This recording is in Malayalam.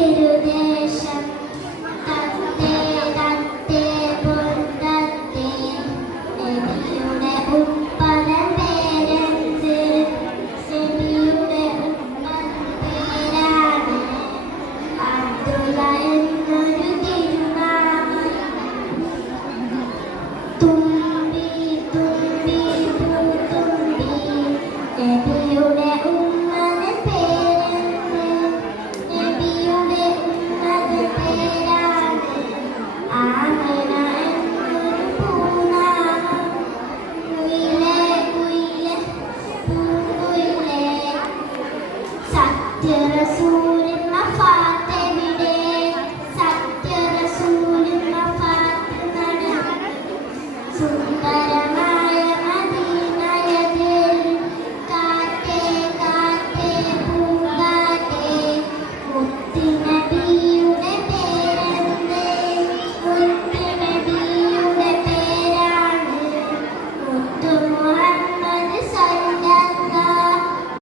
തിരുദേശം തത്തേ തത്തേ പൊന്തത്തേ നബിയുടെ ഉപ്പന പേരെന്ത് നബിയുടെ ഉപ്പന പേരാണ് അബ്ദുള്ള എന്നൊരു തിരുനാമം തുമ്പി തുമ്പി പൂത്തുമ്പി നബിയുടെ ഉമ്മന പേരെന്ത് നബിയുടെ ഉമ്മന പേരാണ് ആമിന എന്നൊരു പൂനാമം കുയിലേ കുയിലേ പൂങ്കുയിലേ സത്യറസൂലെന്ന ഫാത്തിമ